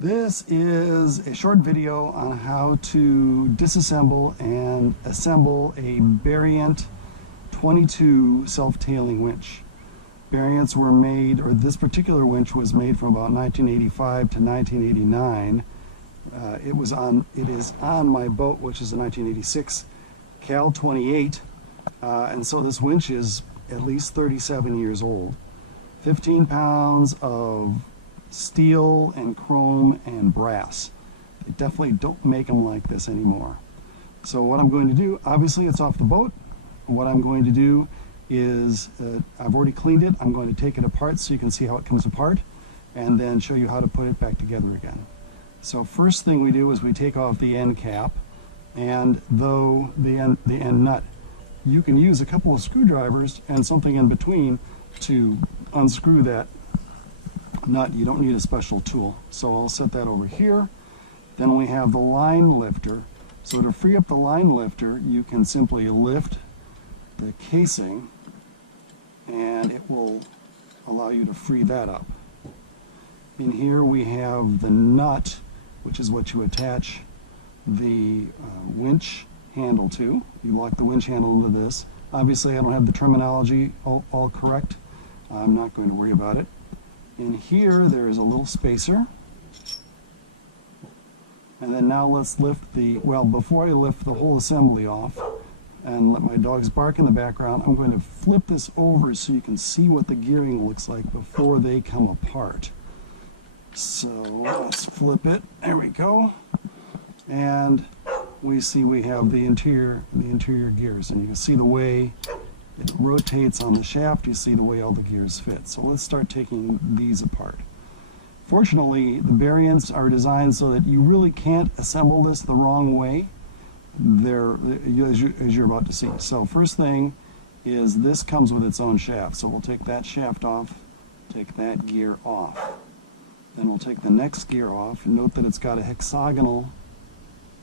This is a short video on how to disassemble and assemble a Barient 22 self-tailing winch. Barients were made, or this particular winch was made from about 1985 to 1989. It is on my boat, which is a 1986 Cal 28, and so this winch is at least 37 years old. 15 pounds of steel and chrome and brass. They definitely don't make them like this anymore. So what I'm going to do, obviously it's off the boat. What I'm going to do is, I've already cleaned it. I'm going to take it apart so you can see how it comes apart and then show you how to put it back together again. So first thing we do is we take off the end cap, and though the end nut, you can use a couple of screwdrivers and something in between to unscrew that nut. You don't need a special tool. So I'll set that over here. Then we have the line lifter. So to free up the line lifter, you can simply lift the casing and it will allow you to free that up. In here we have the nut, which is what you attach the winch handle to. You lock the winch handle into this. Obviously I don't have the terminology all correct. I'm not going to worry about it. In here there is a little spacer. And then now let's lift before I lift the whole assembly off and let my dogs bark in the background, I'm going to flip this over so you can see what the gearing looks like before they come apart. So let's flip it. There we go. And we see we have the interior gears, and you can see the way it rotates on the shaft. You see the way all the gears fit. So let's start taking these apart. Fortunately, the Barients are designed so that you really can't assemble this the wrong way. As you're about to see. So first thing is this comes with its own shaft. So we'll take that shaft off, take that gear off. Then we'll take the next gear off. Note that it's got a hexagonal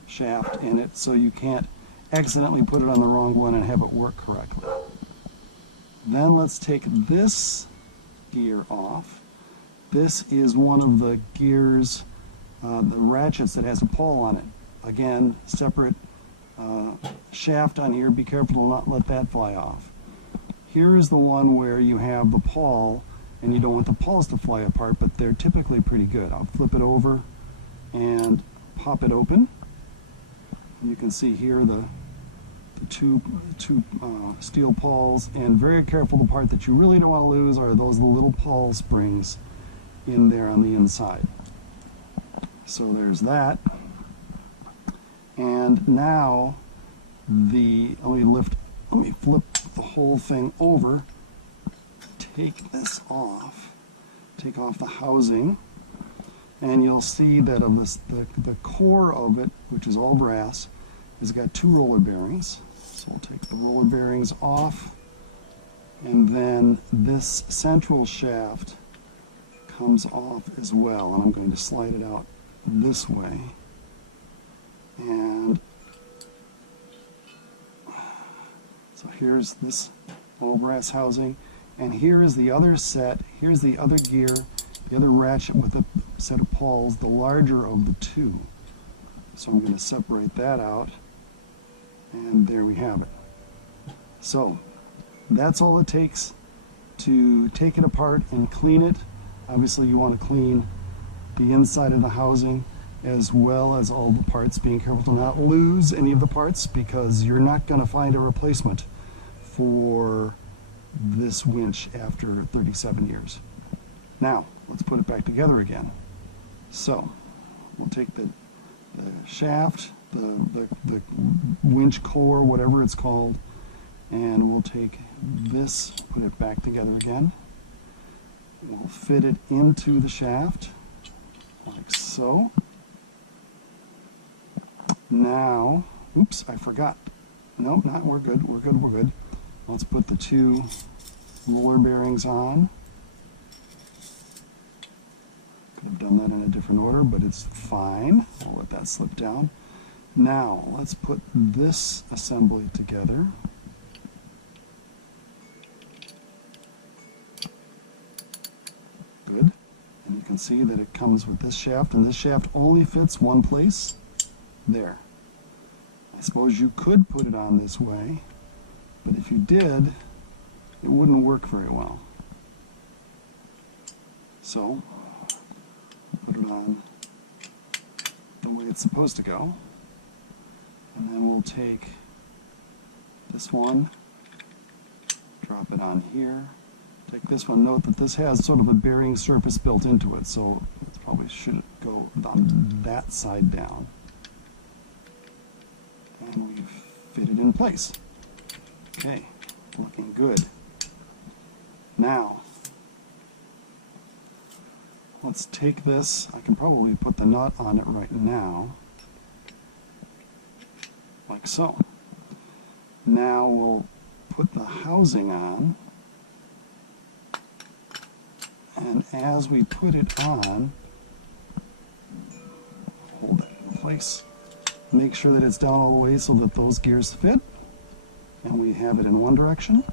shaft in it, so you can't accidentally put it on the wrong one and have it work correctly. Then let's take this gear off. This is one of the gears, the ratchets that has a pawl on it. Again, separate shaft on here. Be careful to not let that fly off. Here is the one where you have the pawl, and you don't want the pawls to fly apart, but they're typically pretty good. I'll flip it over and pop it open. And you can see here the two steel pawls, and very careful, the part that you really don't want to lose are those little pawl springs in there on the inside. So there's that. And now let me flip the whole thing over, take this off, take off the housing, and you'll see that of this, the core of it, which is all brass, has got two roller bearings. So we'll take the roller bearings off, and then this central shaft comes off as well, and I'm going to slide it out this way. And so here's this little brass housing, and here is the other set. Here's the other gear, the other ratchet with a set of pawls, the larger of the two. So I'm going to separate that out, and there we have it. So that's all it takes to take it apart and clean it. Obviously you want to clean the inside of the housing as well as all the parts, being careful to not lose any of the parts, because you're not going to find a replacement for this winch after 37 years. Now let's put it back together again. So we'll take the shaft, the winch core, whatever it's called, and we'll take this, put it back together again. We'll fit it into the shaft like so. Now, oops, I forgot. Nope, we're good. Let's put the two roller bearings on. Could have done that in a different order, but it's fine. I'll let that slip down. Now, let's put this assembly together. Good. And you can see that it comes with this shaft, and this shaft only fits one place, there. I suppose you could put it on this way, but if you did, it wouldn't work very well. So, put it on the way it's supposed to go, and then we'll take this one, drop it on here, take this one. Note that this has sort of a bearing surface built into it, so it probably shouldn't go on that side down. And we've fit it in place. Okay, looking good. Now, let's take this. I can probably put the nut on it right now, like so. Now we'll put the housing on, and as we put it on, hold it in place. Make sure that it's down all the way so that those gears fit, and we have it in one direction,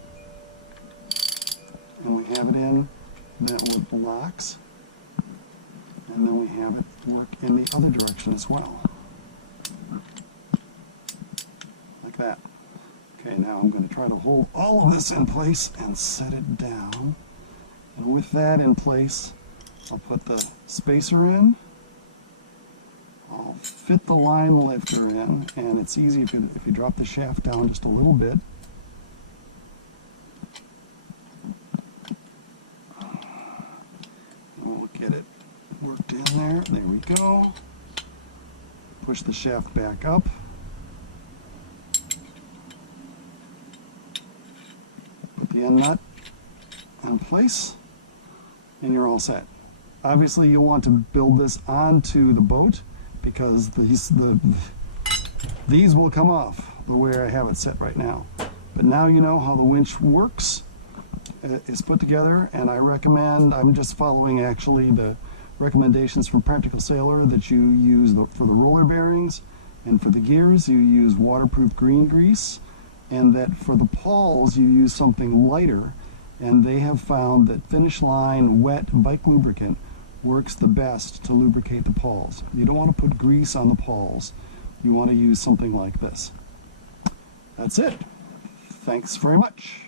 and we have it in that with locks, and then we have it work in the other direction as well, like that. Okay, now I'm going to try to hold all of this in place and set it down, and with that in place, I'll put the spacer in. I'll fit the line lifter in, and it's easy if you drop the shaft down just a little bit. We'll get it worked in there. There we go. Push the shaft back up. Put the end nut in place, and you're all set. Obviously, you'll want to build this onto the boat, because these will come off the way I have it set right now. But now you know how the winch works. It's put together, and I recommend, I'm just following actually the recommendations from Practical Sailor, that you use for the roller bearings, and for the gears you use waterproof green grease, and that for the pawls you use something lighter, and they have found that finish line wet bike lubricant works the best to lubricate the pawls. You don't want to put grease on the pawls. You want to use something like this. That's it. Thanks very much.